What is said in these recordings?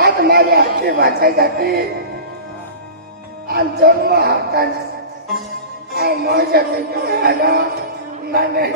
आज माझ्या हाती वाचायसाठी आणि जन्म हाताच माझ्या आला नाही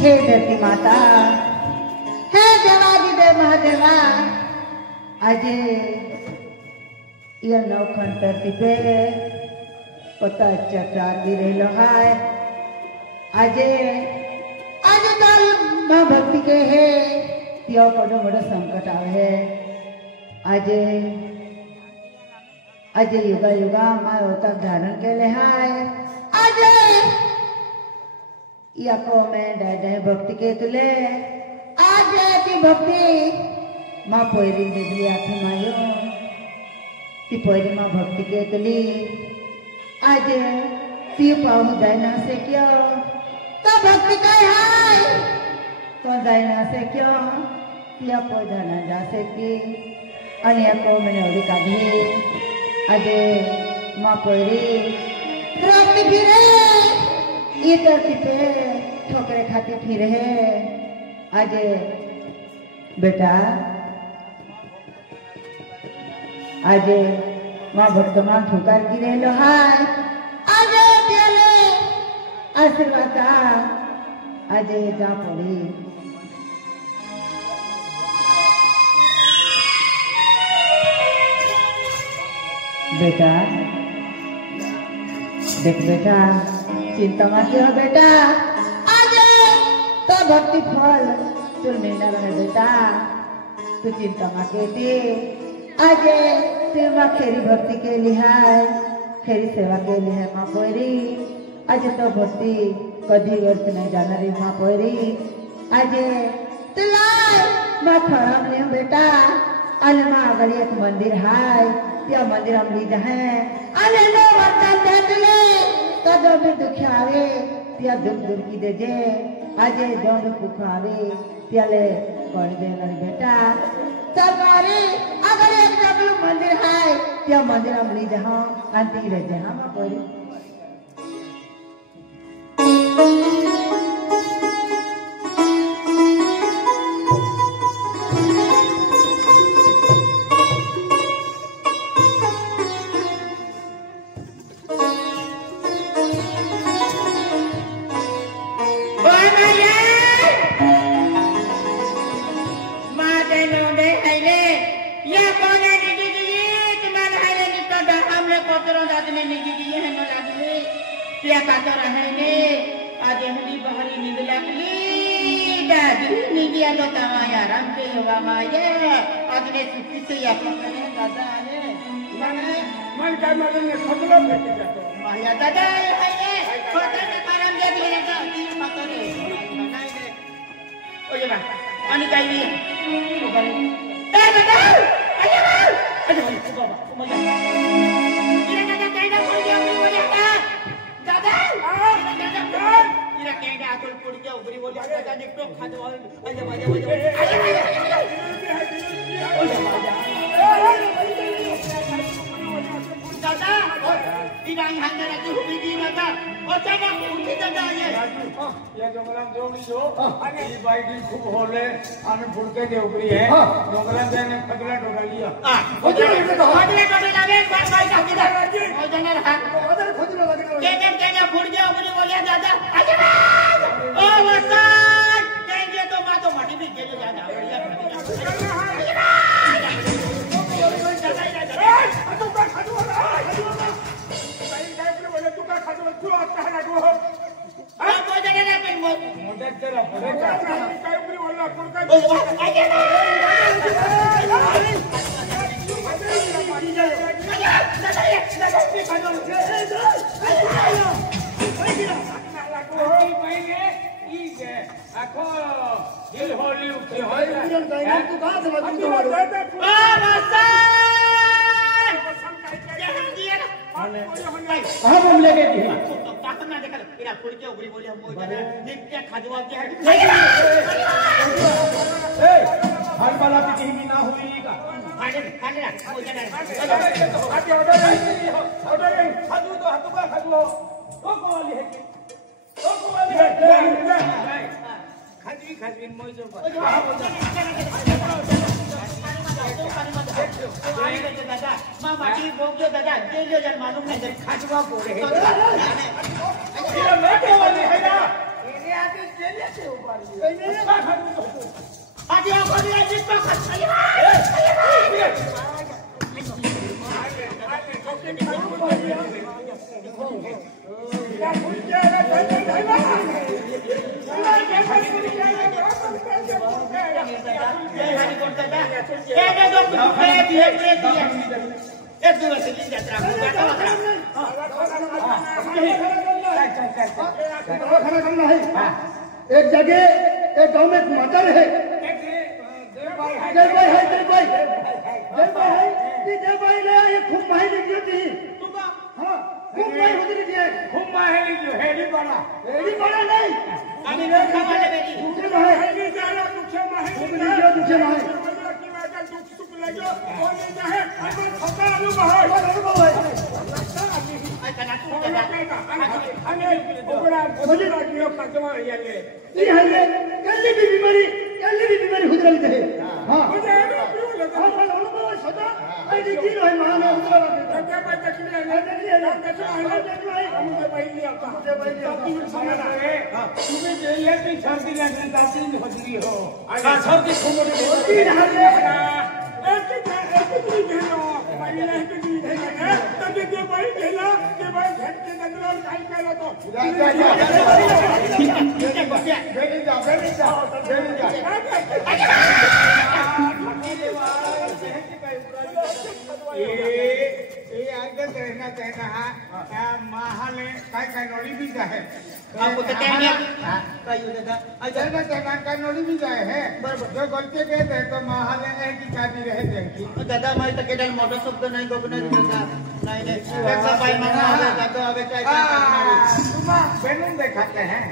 हे धरती माता, हे देवादिदेव महादेवा, आज यह नौखंड धरती पे पता चक्रार गिरेलो है। आज माँ भक्ति के है त्यो बड़ो बड़ो संकट आवे है। आज युगा युगा माँ अवतार धारण के ले है। आज याको में डाय भक्ति के तुले आज ती भक्ति माँ पोयरी दे दिया थी मायो ती पोयरी माँ भक्ति के तुली आज ती पाहु जाना से क्यों तो भक्ति का है तो जाना से क्यों तिया पो जाना जा से की याको में नौरी का भी आज माँ पोयरी भक्ति फिरे ये धरती पे ठोकरे खाती फिर है। आज बेटा आज माँ भक्तमान ठोकर गिरे लो हाय आज प्याले आशीर्वाद आज जा पड़ी बेटा देख बेटा चिंता मत करो बेटा आज तो भक्ति फल तू मिलना रहे बेटा तू चिंता मत करती आज तू माँ खेरी भक्ति के लिए खेरी सेवा के लिए माँ पोरी आज तो भक्ति कभी वर्ष नहीं जाना रही माँ पोरी आज तू माँ खड़ा नहीं बेटा अल माँ अगर एक मंदिर है या मंदिर हम ली जाए अले लो वर्तन देख ले तो जो भी दुख आवे त्या दुख दूर की दे जे आज जो दुख आवे त्याले कर दे मेरे बेटा तुम्हारे अगर एक जगलू मंदिर है त्या मंदिर हम ली जहाँ अंती रह जहाँ माँ कोई केंडे आतुल पुढच्या उघडी बोली आता निघतो खातो अरे माझ्या दादा ती नाही हांगराची उभी दी दादा अचानक उठी दादा ये डोंगरान जोडी जो आणि ही बाईडी खूप होले आणि पुढके देवकरी आहे डोंगरान त्याने खगला डोगालिया खगला लागे बाई टाकीला हो जाणार हा खगला लागे केने पुढच्या उघडी बोली दादा ओ वस्ताद केंगे तो मातो मटी भी गेलो दादा कहाँ घूम ले गई ना देखा इरा पुढचे उघडी बोली हम जरा नित्य खाजवा के हर बाला की टीम ना हुई का खाने ना हो जाना ऑर्डर खाजू तो हाथों का खाजू तो कोवाली है तो कोवाली है खाजी मोजो दादा मामा की बोगो दादा जेलो जन मालूम नहीं जन खाजवा बोले है ये मैटे वाली है ना ये आके जेले से ऊपर आगे आओ आज इसको एक जगह एक गांव में मटर है जय भाई ने ये खूब माही लिखी थी हाँ खूब माही होती है खूब माही लिखी हेडी बड़ा नहीं अभी लोग खाने बेटी दूसरे माही हेडी जाना दूसरे माही की वाला दुख सुख लगो और ये है हमर खता अनुभव है हमें ओकरा मुझे लागियो खतवा याले ई है कल्ली भी बीमारी हो रही है हां मुझे अनुभव सदा आई देखी रहे मान उतरा सत्य पर देखली है मुझे पहली आता तुम्हें जेल की शांति लगनी ताती होती हो शांति खुमड़ी होती है एक भेलो मारी नहीं के दी है तब के बड़ी भेला के बड़े घर के नजर काई केला तो बेटी जा ये आगे कहना महाले काय नोली भी जाए आपको तो कहने कहियो दादा का नोली भी जाए है जो गलती के थे तो महाले है कि शादी रहे जाएगी दादा मैं तो केडल मोटर शब्द नहीं गोपने दादा नहीं एक सफाई मांगना होगा तो अबे क्या तुम बेनून दिखाते हैं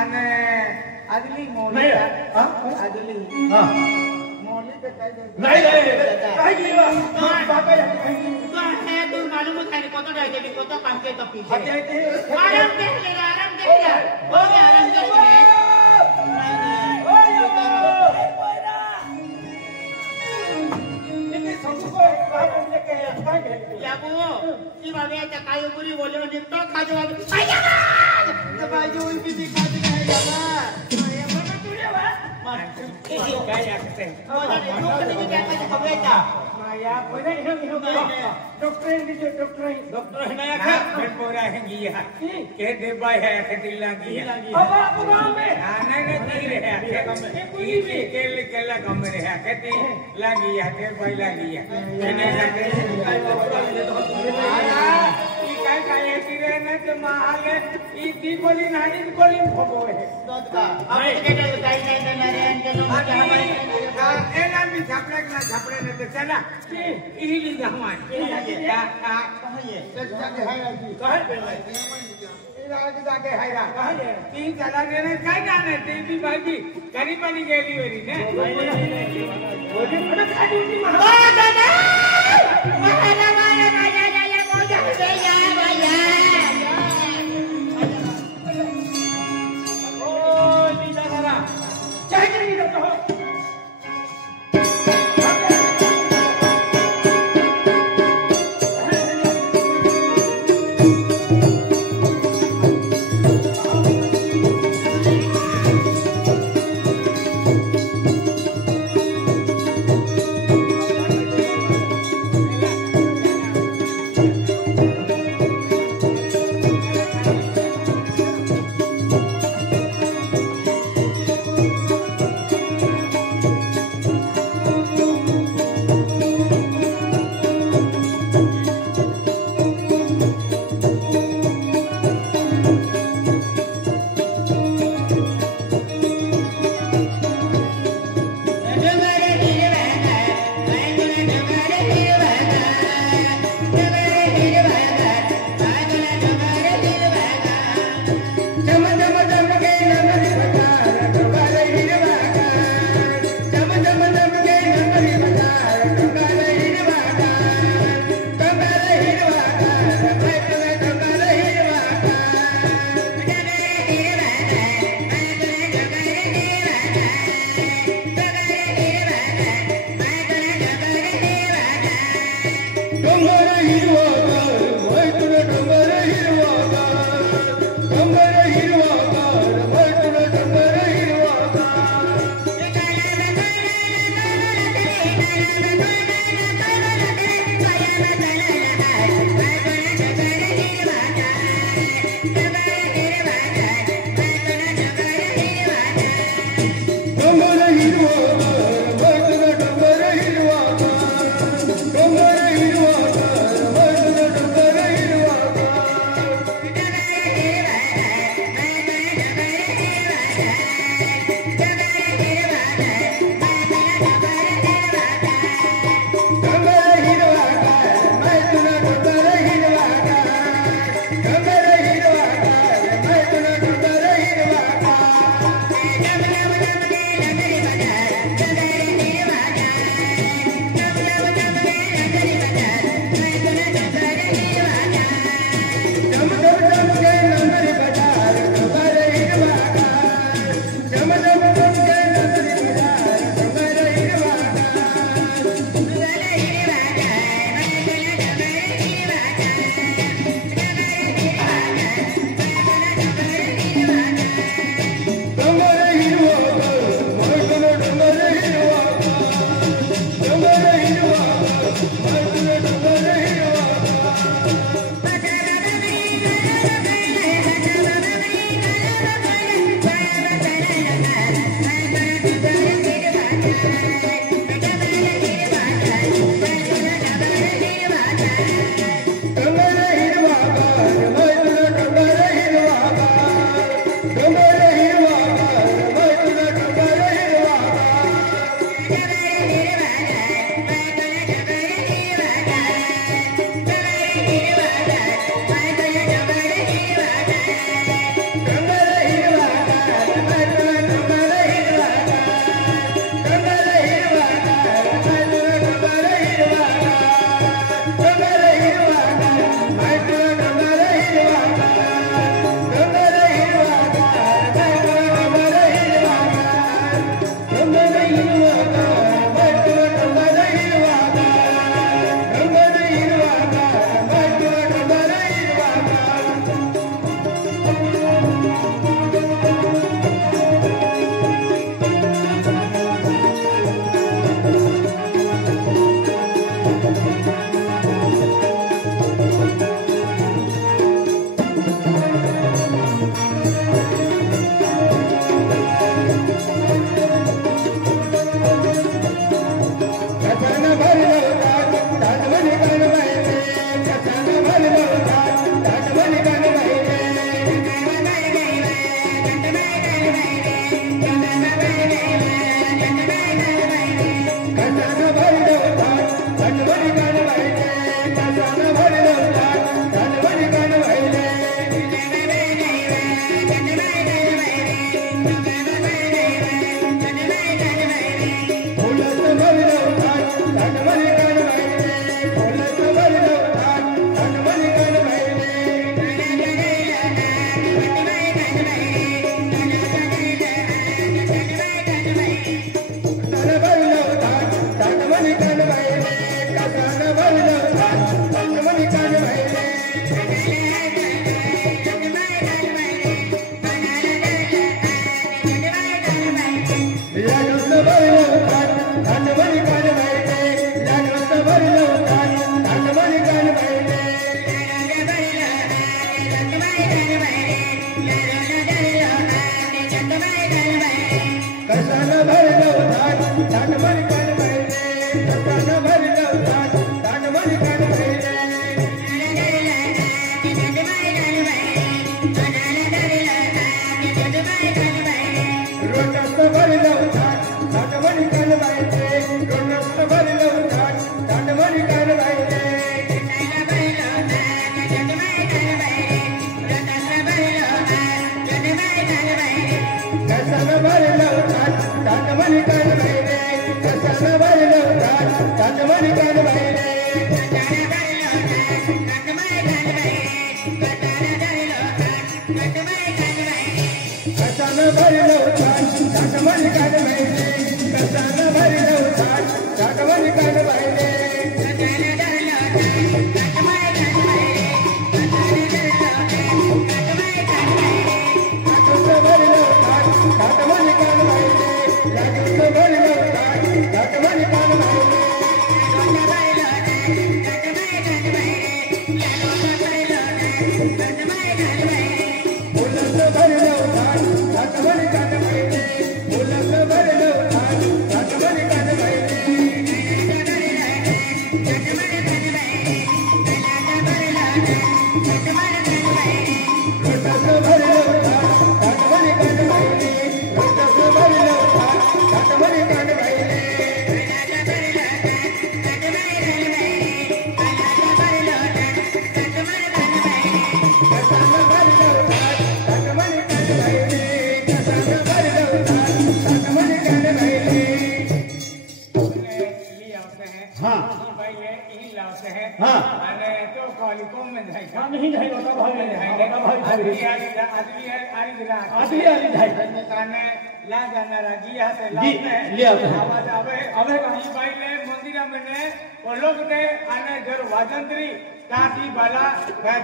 अने अदली मोली अदली मोली दिखाई दे नहीं काहे की बाबा है तू मालूम है कत जाए कत काम के तो पीछे आराम कर ले हो गया आराम कर याबू ई बाबे काय पुरी बोले निकतो खाजो तो बाजू उनकी भी खाज नहीं बाबा काय आते हो जाने लोग नहीं क्या खबर था या पहिले हिरो डॉक्टर है ना का मैं बोला है गिया के देबाई है के दिला गिया अब आप गांव में नहीं रे है के केला गांव में है के लागी है के भाई लागी है मैंने जाके ई काय रे ने के महाले ई दी बोली नानी बोली भगो है का अब के गाई नहीं देना रे इनके लोग हमारे एना भी झपड़े ने तो चला इली हमारे कहिए सच्चा है कहे जागे हायरा ती चला गेले काय जाणार ते बी भाजी करी पाणी गेली वरी ने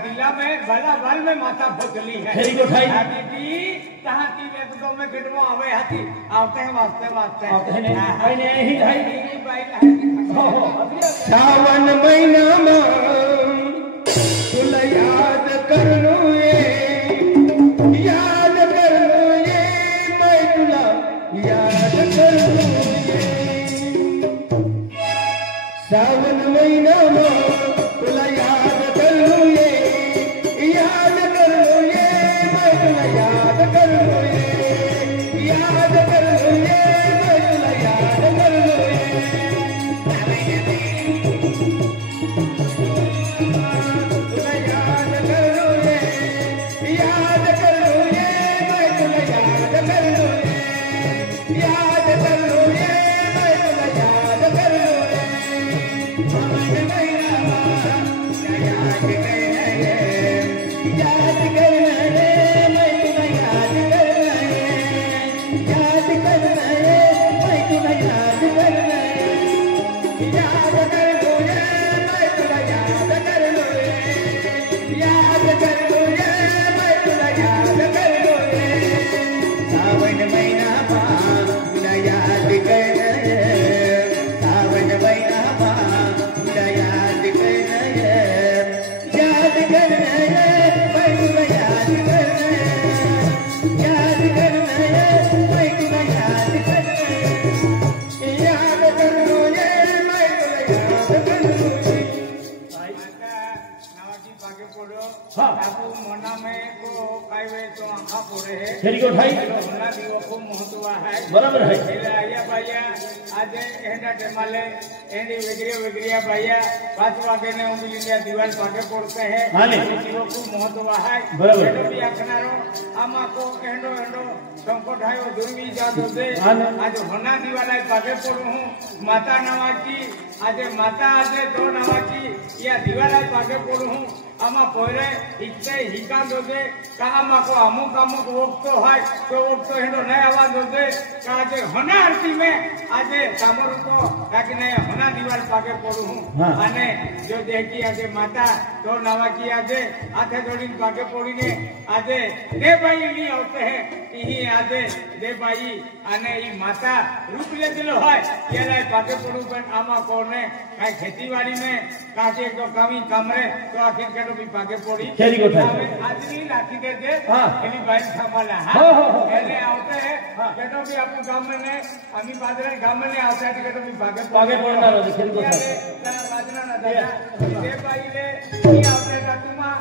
जिला में भला भल में माता भोजली है सावन महीना में तुला याद कर लो याद कर लो मैं तुला याद कर लो सावन महीना में तुला याद कर लो याद कर लो मैं तुला याद कर लो याद कर लो मैं तुला याद कर लो बराबर है आज टेमाले वेगरिया भैया 5 वागे ने उंगलिया दीवार पाके पड़ते हैं खूब महत्व है बराबर भी आखनारो आमा को एंडो एंडो संकट है दुर्वी जात होते आज होना दीवाला पाके पड़ू हूं माता नवाकी आज माता आज दो नवाकी या दीवाला पाके पड़ू हूं आमा पोरे इच्छे हिका दोदे का आमा को अमुक अमुक वक्त है तो वक्त हेडो नया आवाज होते का आज होना आरती में आज सामोर को ताकि नहीं होना दीवार पाके पड़ू हूँ आने जो देखी आज माता तो नावा की आज हाथे जोड़ी पाके पड़ी ने आज दे भाई नहीं होते हैं यही आज दे भाई आने ये माता रूप ले दिलो है ये लाए पाके पड़ू पर आमा कोने कहीं खेतीबाड़ी में काहे एक तो कमी कमरे तो आखिर के तो भी पाके पड़ी खेली को आज नहीं लाठी दे दे खेली बाइक संभाला हाँ ऐसे आवते हैं कहते भी आपको गांव में ने अमी बादरे गांव में ने आवते हैं कहते भी पाके पड़ना रहो खेली को बाजना ना दादा दे भाई ले ये आवते का तुमा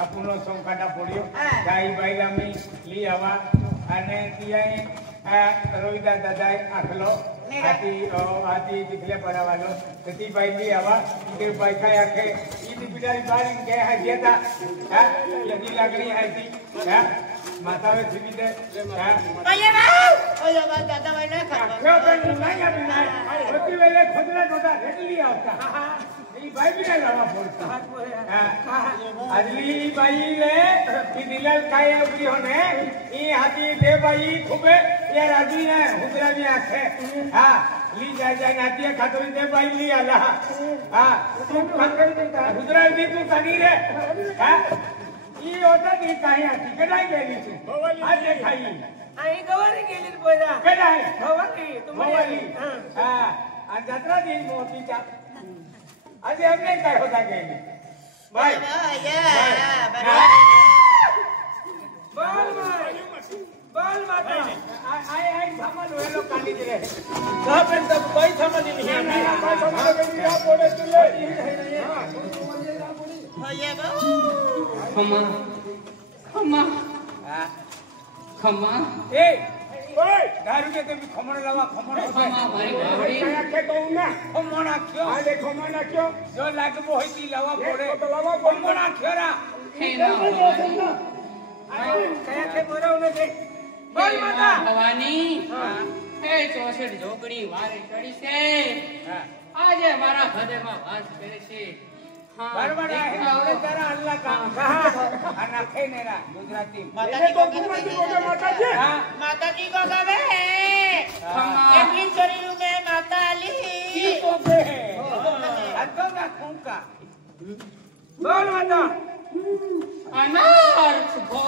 આપનો સોમકાટા પડ્યો ગાય બાઈલા મી લી આવા અને ત્યાં રોહિદા દાદાએ આખલો આથી દીકલે પડાવાલો તેથી બાઈ લી આવા તે બાઈ કાય આખે ઈ દીકડારી બારી કે હાજ્યા તા લગી લાગણી આઈતી માતાવે જીવી દે ઓય બા દાદા ભાઈ ના આખો પણ નહીં આપના ઓતી વેલે ખોદરા નોતા રેટલી આવતા भाई भी लावा बोलता अजली भाई ले कि दिलल काय उबरी होने ई हाथी दे भाई खूबे ये राजी है हुदरा में आखे हां ली जाए नाती खातरी दे भाई ली आला हां तू खंकर देता हुदरा भी तू कनी रे हां ई ओटा दी काही आती कडाई गेली तू आज खाई आई गवारी गेली पोरा कडाई गवारी तुम्हारी हां आणि जत्रा दी मोतीचा आज हमने काय होता गेली भाई बाल माता आई सामान वेलो काली रे कहां पे तब कोई समझ नहीं है काय समझ गेली या बोले तुले होय बा खमा खमा खमा ए ओए दारू के तुम खमण लावा खमण खमा मारी बावड़ी काय के कहू ना खमण आख्यो आ दे खमण आख्यो जो लागबो होती लावा पड़े तो लावा खमण आख्योरा हे ना भवानी कया के बोरावने दे बोल माता भवानी हे 64 ઝોકડી વારે ચડી છે આજે મારા હૃદયમાં વાસ કરે છે बरोबर आहे आवडे जरा अल्लाह का आणि आखे नेरा गुजराती माताजी को माताजी माताजी को गवे एक शरीर में माता आली की कोपे अतो ना खूंका बोल माता अनार सुखो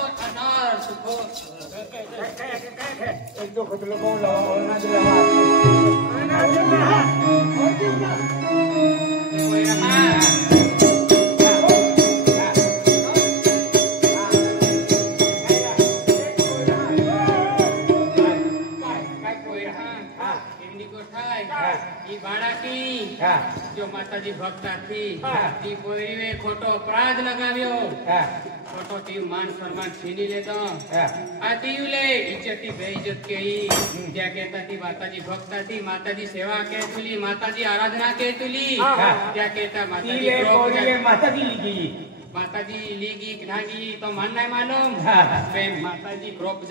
एक दो खुद लोगों लावा और ना दिलावा ना दिला कोई रहा जो माताजी भक्ता थी ती पोरीवे खोटो अपराध लगाव्यो खोटो ती मान सम्मान छीनी लेतो आती युले इज्जती बेइज्जत केई त्या कहता थी माताजी भक्ता थी माताजी सेवा के तुली माताजी आराधना के तुली त्या कहता माताजी माताजी लीगी घागी तो मन नहीं मालूम प्रेम माताजी क्रोध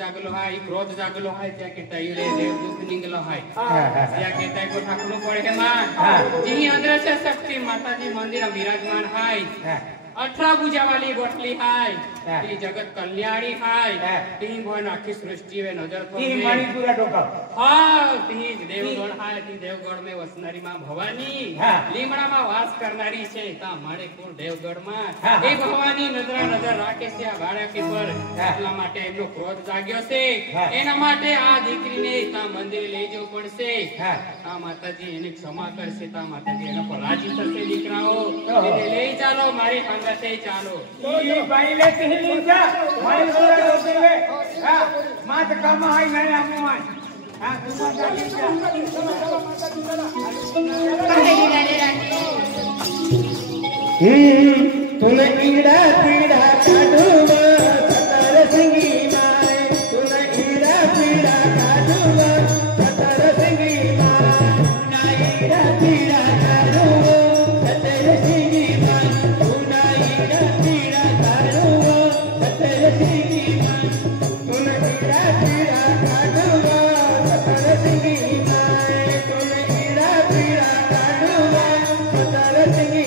जागलो है त्या कहता युले देव दुख निंगलो है त्या कहता को ठाकुर पड़े मां जी अदृश्य शक्ति माताजी मंदिर विराजमान है 18 भुजा वाली गोटली है ती जगत कल्याणी है ती भवन आखी सृष्टि में नजर ती मारी पूरा डोका हां ती देवगढ़ है ती देवगढ़ में वसनारी मां भवानी લીમડા માં વાસ કરનારી છે તા મારે કુળ દેવગઢ માં એ ભવાની નજર રાખે છે આ બાળકી પર એટલા માટે એમનો ક્રોધ જાગ્યો છે એના માટે આ દીકરીને તા મંદિરે લઈ જવું પડશે તા માતાજી એને ક્ષમા કરશે તા માતાજી એના પર રાજી થશે દીકરાઓ એને લઈ ચાલો મારી रसे चालो ये बाईले तिहिली जा माई पूरा रोटीले हां मात काम हाय नाही आमुवाय हां तुम्हा जागी जा तुला ईडा पीडा काढूव सतर सिंगी माय तुला ईडा पीडा काढूव सतर सिंगी माय ना ईडा पीडा काढूव सतर सिंगी माय तुला ईडा पीडा काढूव सतर सिंगी माय तुला ईडा पीडा काढूव सतर सिंगी माय तुला ईडा पीडा काढूव सतर सिंगी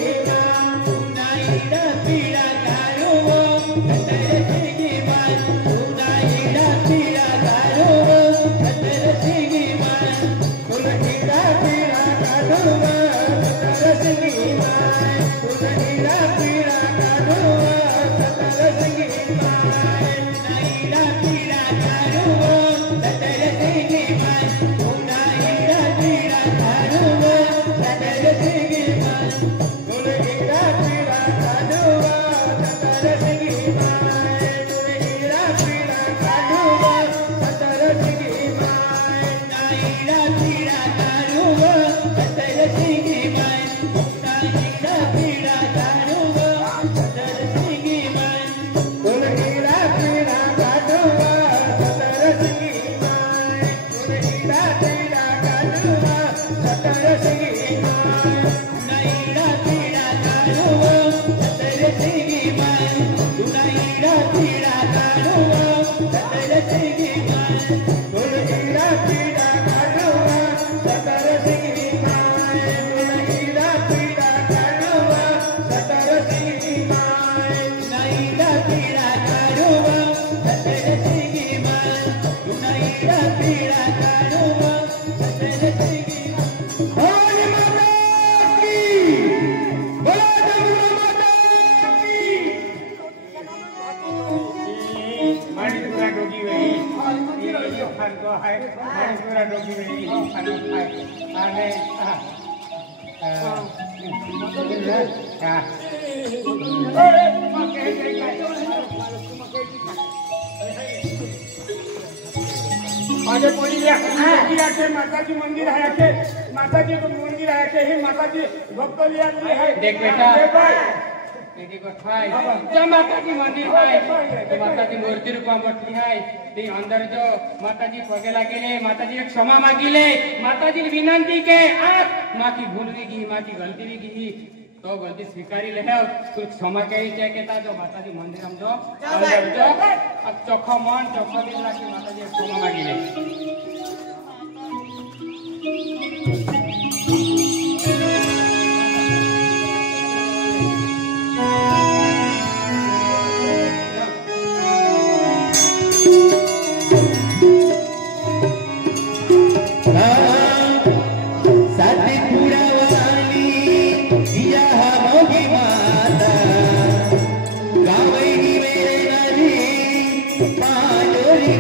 माझे पोलिया के माताजी मंदिर है के माताजी को मंदिर है के ही माताजी भक्त लिया है देख बेटा तेरी कथाई जो माताजी मंदिर है माताजी मूर्ति रूप में बैठी है ते अंदर जो माताजी पगे लागेले माताजी एक क्षमा मांगिले माताजी विनंती के आप माँ की भूल भी की माँ की गलती भी की तो गलती स्वीकारी ले है कुछ क्षमा कही जाए के ता जो माताजी मंदिर हम जो अंदर जो अब चोखा मन चोखा दिल राखी माताजी एक क्षमा मांगिले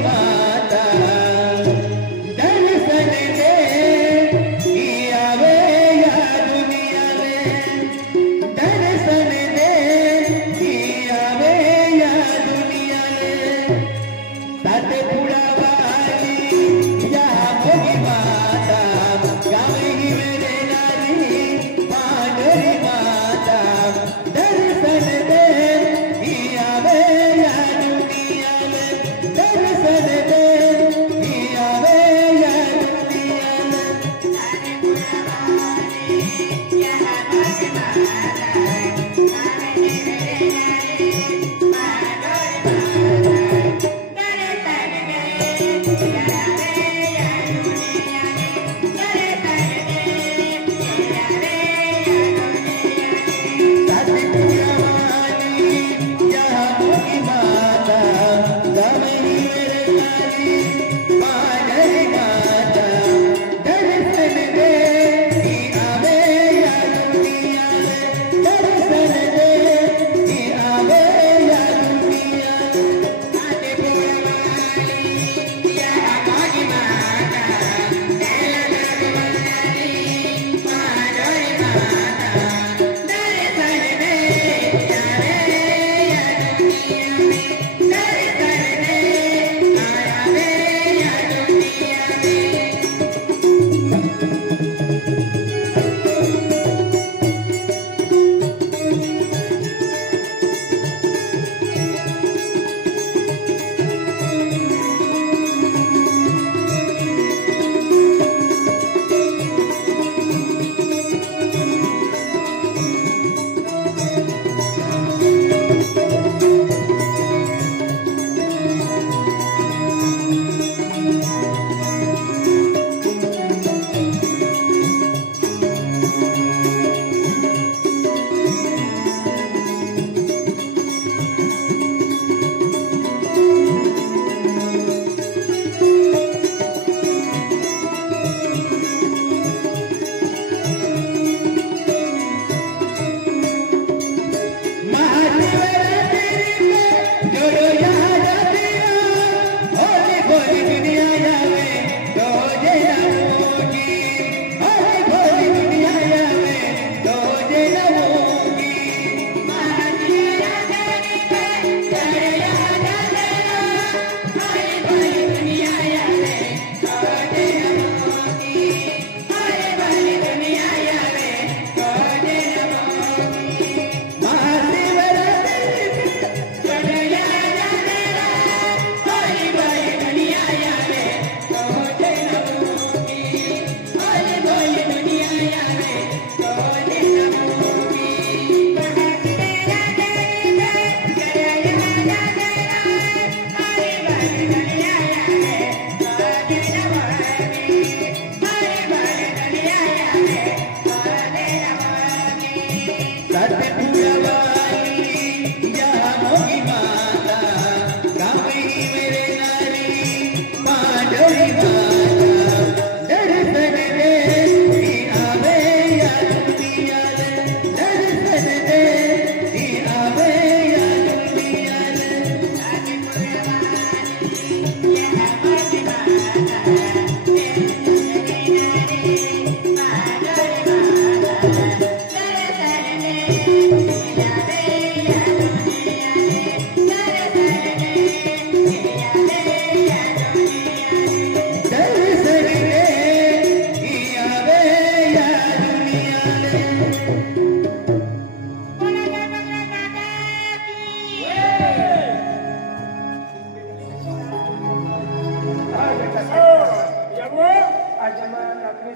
माता दर्शन दे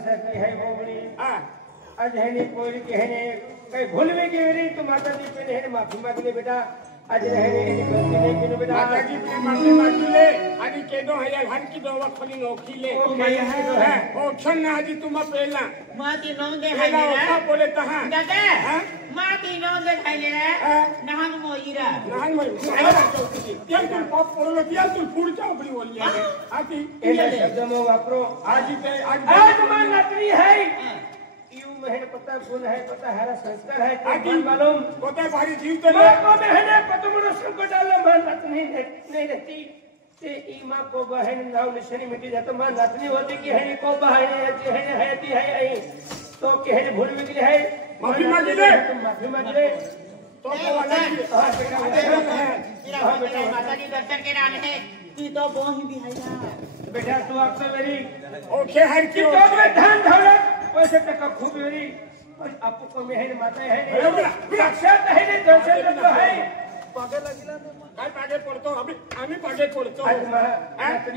सकती है वो बड़ी आज है नहीं कोई के है कहीं भूल में की मेरी तो माता जी पे है माफी मांग ले बेटा आज रहे नहीं गलती नहीं की बेटा माता जी पे माफी मांग ले आज केदो है घर की दवा खोली नौकरी ले ओ भैया है ऑप्शन ना आज तुम पहला माती नौ दे पहला ओका बोले तहां दादा माती नौ दे खाइले रे नहान मोईरा नहान मोई तेल तुम पॉप पड़लो तेल तुम फूड चाव बड़ी बोलिया आती ये शब्द में वापरो आज मां नतरी है यू महन पता गुण है पता हरा संस्कार है तो मालूम कोते भारी जीव ते मां को बहन पता मुनो संकट डाल मन नहीं रहती ते ई मां को बहन नाव निशानी मिटी जाता मां नतनी होती कि है को बहन है ती है आई तो के है भूल में है माफी मांग ले माफी मांग ले तो वाला बेटा माता जी दर्शन के नाल है तू तो बोही भी है बेटा तू आपसे मेरी ओके हर की तो में धन दौलत पैसे टका खूब मेरी और आपको को मेहन माता है नहीं साक्षात है नहीं दर्शन तो है पागे लगिला काय पागे पडतो आम्ही पागे पडतो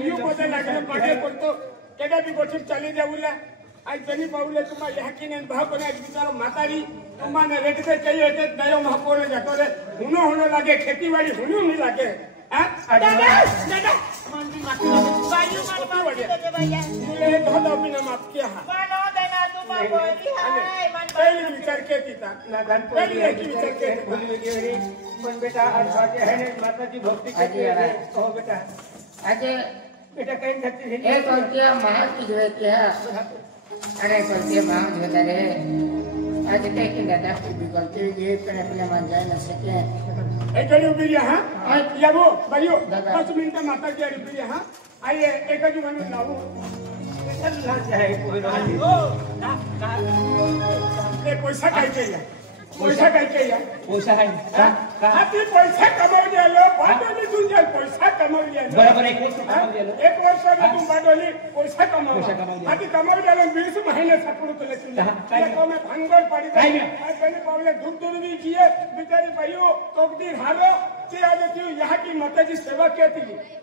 यू मध्ये लागले पागे पडतो केदा बी गोष्ट चाली जाऊला आज जनी पाऊले तुम्हा याकी ने भाव कोना बिचारो मातारी तुम्हाने रेट पे चाहिए ते दयो महापोरे जातो रे हुनो लागे खेतीवाड़ी हुनो नहीं लागे दादा मंदी माती बायू मार दे भैया ले धोदा बिना माफ किया मानो देना तू बोली हाय मन पहले विचार के तीता ना धन पहले की विचार के भूल में गेरी पण बेटा आज बाटे है ने माता जी भक्ति करती है ओ बेटा आज बेटा कहीं धरती है एक और क्या मां की जो है क्या अरे करते मां जो है रे आज देखिए दादा की गलती ये पहले मान जाए न सके एक गड़ी उभी हां या वो भाइयों 5 मिनट माता जी उभी हां आइए एक जो मन लाओ अल्लाह चाहे कोई रोनी ए पैसा काय चाहिए पैसा काय चाहिए पैसा है हाथी पैसा कमावली आलो बाडोली तुम जाल पैसा कमावली आलो बराबर एक वर्ष कमावली आलो एक वर्ष में तुम बाडोली पैसा कमावली हाथी कमावली आलो 20 महीने सपुर तले तुले को में भंगोल पड़ी गई आज पहले पावले दूर दूर भी किए बेचारी भाइयों तकदीर हारो कि आज तू यहाँ की माता जी सेवा कहती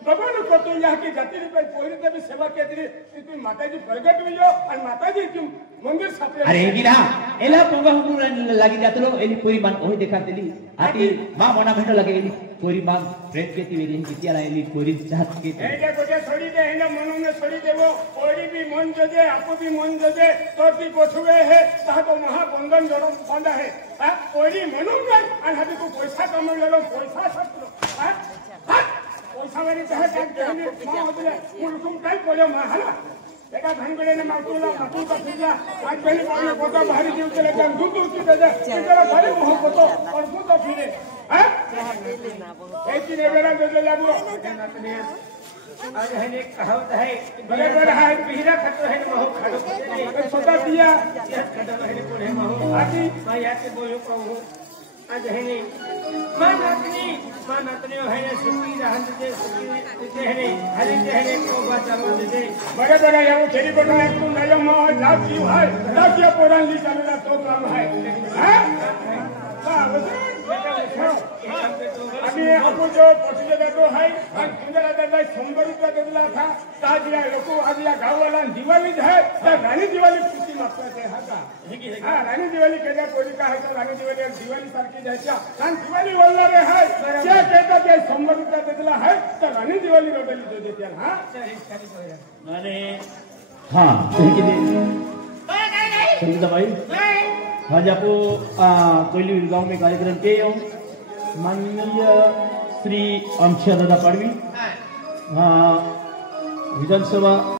भगवान को तू यहाँ की जाति पर पूरी तरह सेवा कहती तू माता जी प्रगट हुई और माता जी तुम मंदिर सापरे अरे गिरा एला पंगा हम लगी जातलो एली पूरी मान ओही देखा देली आती मां मना भेटो लगे एली पूरी मान प्रेम केती वेली कितियाला एली पूरी चाहत के एके गोटे छोड़ी दे एने मनु में छोड़ी देवो ओरी भी मन जदे आपो भी मन जदे तो ती कोछुए है ता तो महा बंधन जरम बंधा है ओरी मनु में अन हबी को पैसा कमा लेलो पैसा सत्र पैसा वाली चाहे जान के मां होले तुम कल बोलो मां हला बेटा भंगड़े ने मातुला मातु का फिरला आज पहले पानी कोटा भारी जीव चले गन दूर दूर की दे तेरा भारी मोह कोतो और तू तो फिरे हैं एक ही नेबरा दे लागो आज है ने कहावत है बराबर है पीरा खतो है महु खाड़ो अगर पता दिया खतो है ने कोने महु आदि मैं या के बोलो कहूं आज है ने मां नातनी है ने सुखी रहन दे सुखी है ने हरे है ने को बाचारो दे बड़े ये खेली कोटा है तुम नयो मोह लाभ जीव है लाभ ये पुरान ली चलना तो काम है अभी आपको जो पछले दादो है सुंदर दादा 100 रुपया देला था ताजिया लोको आजिया गांव वाला दिवाली है तो रानी दिवाली खुशी मारते थे हां रानी दिवाली के कोई का है तो रानी दिवाली सारखी जायच्या कारण दिवाली वाला रे है क्या कहता कि 100 रुपया देला है तो रानी दिवाली रोडली दे देते हां माने हां ठीक है नहीं संगीता भाई आज आपको कोयली गांव में कार्यक्रम के माननीय श्री अमशा दादा पाडवी विधानसभा